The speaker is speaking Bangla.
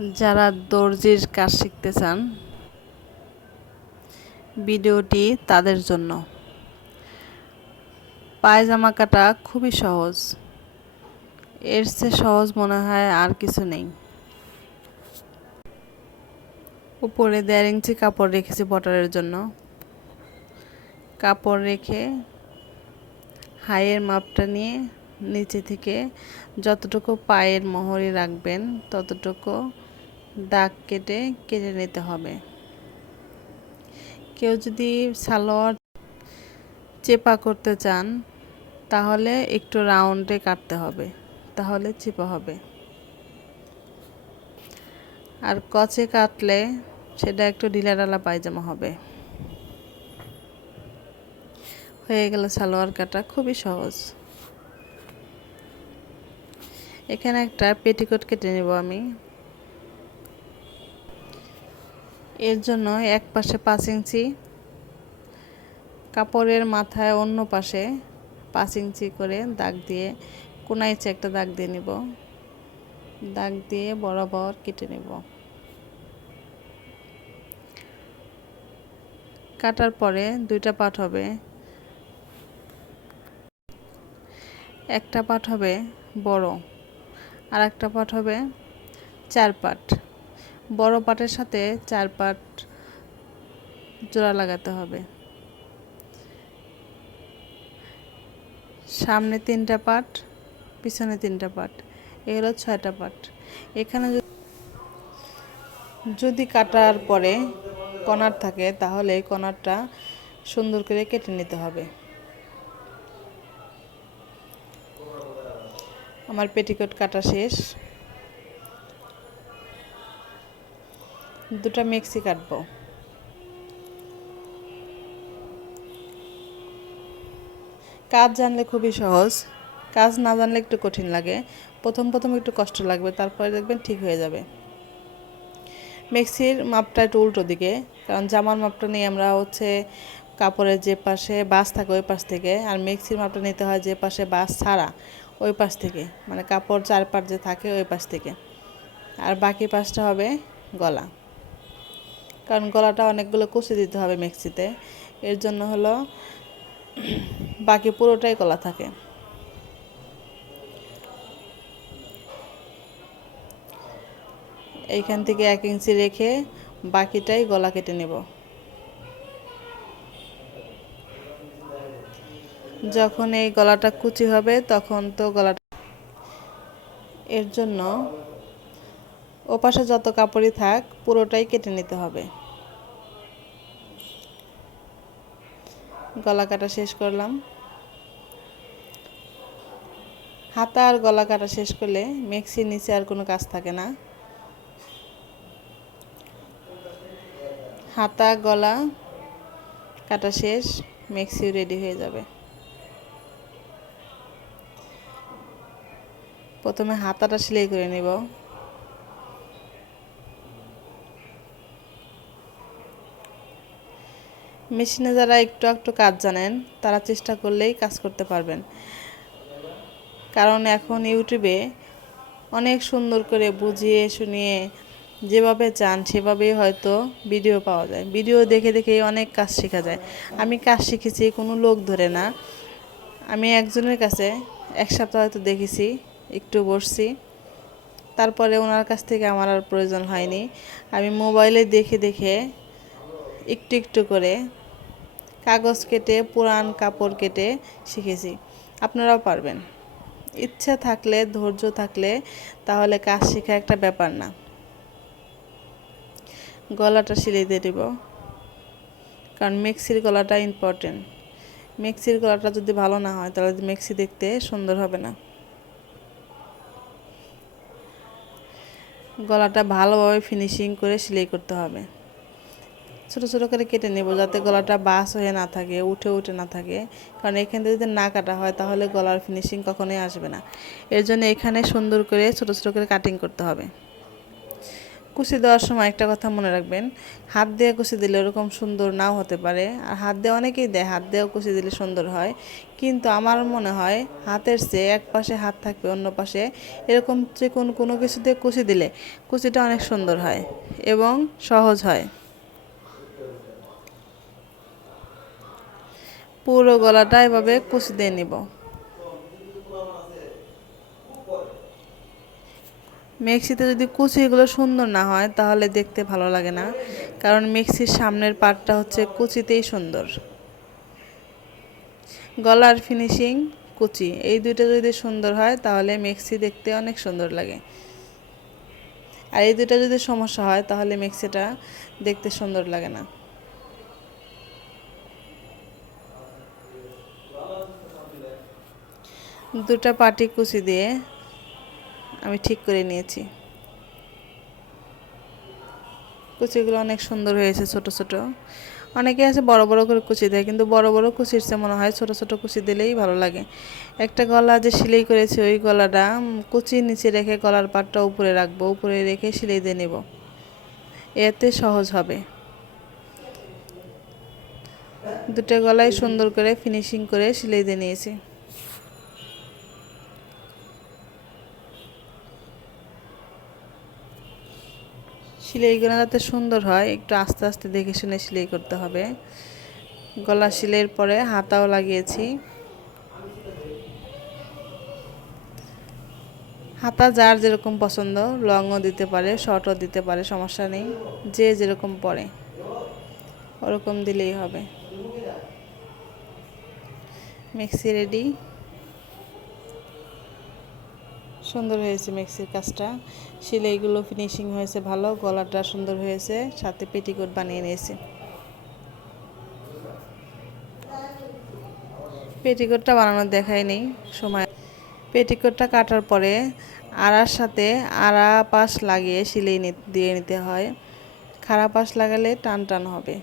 যারা দর্জির কাজ শিখতে চান, ভিডিওটি তাদের জন্য। পায়জামা কাটা খুবই সহজ। এর চেয়ে সহজ মনে হয় আর কিছু নেই। উপরে দেড় ইঞ্চি কাপড় রেখেছি বটারের জন্য। কাপড় রেখে হাইয়ের মাপটা নিয়ে নিচে থেকে যতটুকু পায়ের মোহরে রাখবেন, ততটুকু দাগ কেটে কেটে নিতে হবে। কেউ যদি সালোয়ার চেপা করতে চান, তাহলে একটু রাউন্ডে কাটতে হবে, তাহলে চেপা হবে। আর কচে কাটলে সেটা একটু ঢিলা ডালা পায়জামা হবে। হয়ে গেল সালোয়ার কাটা, খুবই সহজ। এখানে একটা পেটিকোট কেটে নেব আমি। এর জন্য এক পাশে পাঁচ ইঞ্চি, কাপড়ের মাথায় অন্য পাশে পাঁচ ইঞ্চি করে দাগ দিয়ে, কোনায় একটা দাগ দিয়ে নিব। দাগ দিয়ে বরাবর কেটে নেব। কাটার পরে দুইটা পাট হবে। একটা পাট হবে বড় আর একটা পাট হবে চার পাট। বড় পাটের সাথে চার পাট জোড়া লাগাতে হবে। সামনে তিনটা পাট, পিছনে তিনটা পাট এ হলো ছয়টা পাট। এখানে যদি কাটার পরে কনার থাকে, তাহলে কনারটা সুন্দর করে কেটে নিতে হবে। আমার পেটিকোট কাটা শেষ। দুটা মিক্সি কাটবো। কাজ জানলে খুবই সহজ। কাজ না জানলে একটু কঠিন লাগে। প্রথম প্রথম একটু কষ্ট লাগবে, তারপরে দেখবেন ঠিক হয়ে যাবে। মিক্সির মাপটা একটু উল্টো দিকে, কারণ জামার মাপটা নিয়ে আমরা হচ্ছে কাপড়ের যে পাশে বাস থাকে ওই পাশ থেকে, আর মিক্সির মাপটা নিতে হয় যে পাশে বাস ছাড়া ওই পাশ থেকে মানে কাপড় চার পাট যে থাকে ওই পাশ থেকে। আর বাকি পাশটা হবে গলা। কারণ গলাটা অনেকগুলো কুচি দিতে হবে মিক্সিতে। এর জন্য হলো বাকি পুরোটাই গলা থাকে। এইখান থেকে এক ইঞ্চি রেখে বাকিটাই গলা কেটে নেব। যখন এই গলাটা কুচি হবে তখন তো গলাটা এর জন্য ওপাশে যত কাপড়ই থাক পুরোটাই কেটে নিতে হবে। গলা কাটা শেষ করলাম। হাতা আর গলা কাটা শেষ করলে মেক্সির নিচে আর কোনো কাজ থাকে না। হাতা, গলা কাটা শেষ, মেক্সিও রেডি হয়ে যাবে। প্রথমে হাতাটা সেলাই করে নিব। মেশিনে যারা একটু একটু কাজ জানেন, তারা চেষ্টা করলেই কাজ করতে পারবেন। কারণ এখন ইউটিউবে অনেক সুন্দর করে বুঝিয়ে, শুনিয়ে যেভাবে চান, সেভাবেই হয়তো ভিডিও পাওয়া যায়। ভিডিও দেখে দেখে অনেক কাজ শেখা যায়। আমি কাজ শিখেছি, কোনো লোক ধরে না। আমি একজনের কাছে এক সপ্তাহ হয়তো দেখেছি, একটু বসছি। তারপরে ওনার কাছ থেকে আমার আর প্রয়োজন হয়নি। আমি মোবাইলে দেখে দেখে একটু একটু করে কাগজ কেটে, পুরান কাপড় কেটে শিখেছি। আপনারাও পারবেন। ইচ্ছা থাকলে, ধৈর্য থাকলে তাহলে কাজ শেখা একটা ব্যাপার না। গলাটা সিলাই দিয়ে দেব। কারণ মিক্সির গলাটা ইম্পর্টেন্ট মিক্সির গলাটা যদি ভালো না হয়, তাহলে মিক্সি দেখতে সুন্দর হবে না। গলাটা ভালোভাবে ফিনিশিং করে সেলাই করতে হবে। ছোটো ছোটো করে কেটে নেব যাতে গলাটা বাস হয়ে না থাকে, উঠে উঠে না থাকে। কারণ এখান থেকে যদি না কাটা হয় তাহলে গলার ফিনিশিং কখনোই আসবে না। এর জন্য এখানে সুন্দর করে ছোটো ছোটো করে কাটিং করতে হবে। কুচি দেওয়ার সময় একটা কথা মনে রাখবেন, হাত দিয়ে কুচি দিলে ওরকম সুন্দর নাও হতে পারে। আর হাত দিয়ে অনেকেই দেয়, হাত দিয়েও কুচি দিলে সুন্দর হয়। কিন্তু আমার মনে হয় হাতের চেয়ে এক পাশে হাত থাকবে, অন্য পাশে এরকম যে কোনো কোনো কিছু দিয়ে কুচি দিলে কুচিটা অনেক সুন্দর হয় এবং সহজ হয়। পুরো গলাটা এভাবে কুচি দিয়ে নিব। মিক্সিতে যদি কুচিগুলো সুন্দর না হয়, তাহলে দেখতে ভালো লাগে না, কারণ মিক্সির সামনের পার্টটা হচ্ছে কুচিতেই সুন্দর। গলার ফিনিশিং কুচি, এই দুইটা যদি সুন্দর হয়, তাহলে মিক্সি দেখতে অনেক সুন্দর লাগে। আর এই দুইটা যদি সমস্যা হয়, তাহলে মিক্সিটা দেখতে সুন্দর লাগে না। দুটা পাটি কুচি দিয়ে আমি ঠিক করে নিয়েছি। কুচিগুলো অনেক সুন্দর হয়েছে, ছোট ছোট। অনেকে আছে বড় বড় করে কুচি দেয়, কিন্তু বড় বড় কুচির চেয়ে মনে হয় ছোট ছোট কুচি দিলেই ভালো লাগে। একটা গলা যে সেলাই করেছি, ওই গলাটা কুচির নিচে রেখে গলার পাটটা উপরে রাখব, উপরে রেখে সেলাই দিয়ে নেব। এতে সহজ হবে। দুটো গলায় সুন্দর করে ফিনিশিং করে সেলাই দিয়ে নিয়েছি। সেলাইগুলো যাতে সুন্দর হয়, একটু আস্তে আস্তে দেখে শুনে সেলাই করতে হবে। গলা সেলাইয়ের পরে হাতাও লাগিয়েছি। হাতা যার যেরকম পছন্দ, লংও দিতে পারে, শর্টও দিতে পারে, সমস্যা নেই, যে যেরকম পরে, ওরকম দিলেই হবে। মিক্সি রেডি। সুন্দর হয়েছে মিক্সির কাজটা। সেলাইগুলো ফিনিশিং হয়েছে ভালো, গলাটা সুন্দর হয়েছে, সাথে পেটিকোট বানিয়ে নিয়েছি। পেটিকোটটা দেখাই নেই, সময়। পেটিকোটটা কাটার পরে আড়ার সাথে আড়া পাশ লাগিয়ে সিলাই দিয়ে নিতে হয়। খারাপ পাশ লাগালে টান টান হবে।